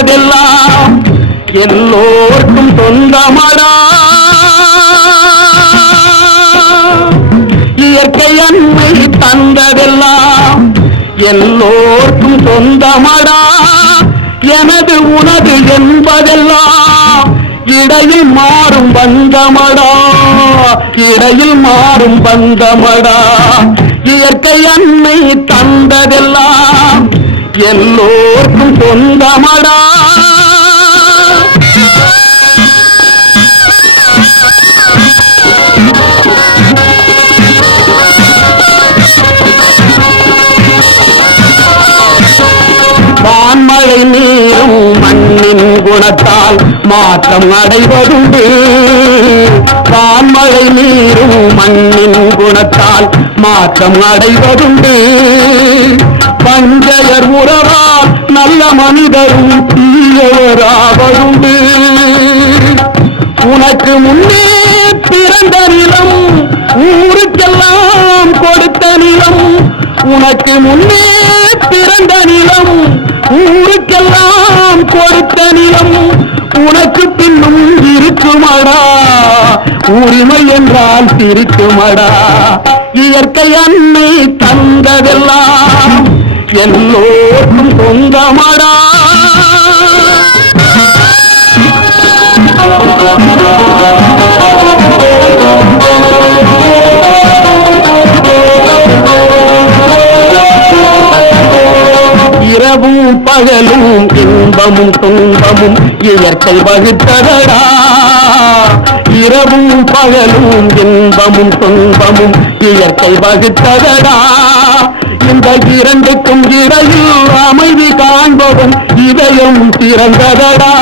தந்ததெல்லாம் எல்லோர்க்கும் சொந்தமடா. இயற்கை அன்னை தந்ததெல்லாம் எல்லோர்க்கும் சொந்தமடா. எனது உனது என்பதெல்லாம் இடையில் மாறும் பந்தமடா, இடையில் மாறும் பந்தமடா. இயற்கை அன்னை தந்ததெல்லாம் எல்லோர்க்கும் சொந்தமடா. வான்மழை நீரும் மண்ணின் குணத்தால் மாற்றம் அடைவதுண்டு. வான்மழை நீரும் மண்ணின் குணத்தால் மாற்றம் அடைவதுண்டு. பஞ்சயர் உறவால் நல்ல மனிதரும் தீயவராவதுண்டு. உனக்கு முன்னே பிறந்த நிலம் ஊருக்கெல்லாம் கொடுத்த நிலம். உனக்கு முன்னே பிறந்த நிலம் ஊருக்கெல்லாம் கொடுத்த நிலம். உனக்கு பின்னும் இருக்குமடா, உரிமை என்றால் இருக்குமடா. இயற்கை அன்னை தந்ததெல்லாம் எல்லோருக்கும் சொந்தமடா. இரவும் பகலும் இன்பமும் துன்பமும் இயற்கை வகுத்ததடா. இரவும் பகலும் இன்பமும் துன்பமும் இயற்கை வகுத்ததடா. இந்த இரண்டுக்கும் இடையில் அமைதி காண்பவன் இதயம் திறந்ததடா.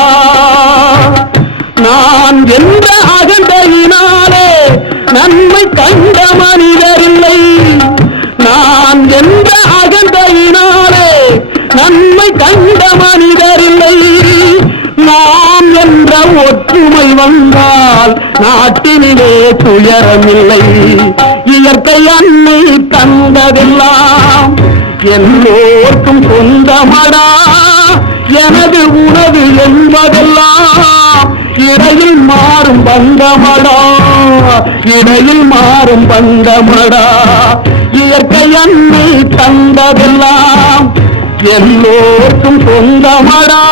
நான் என்ற அகந்தையினாலே நன்மை கண்ட மனிதரில்லை. நான் என்ற அகந்தையினாலே நன்மை கண்ட மனிதரில்லை. நாம் என்ற ஒற்றுமை வந்தால் நாட்டினிலே துயரமில்லை. இயற்கை அன்னை தந்ததெல்லாம் எல்லோர்க்கும் சொந்தமடா. எனது உணவு என்பதெல்லாம் இடையில் மாறும் பந்தமடா, இடையில் மாறும் பந்தமடா. இயற்கை அன்னை தந்ததெல்லாம் எல்லோர்க்கும் சொந்தமடா.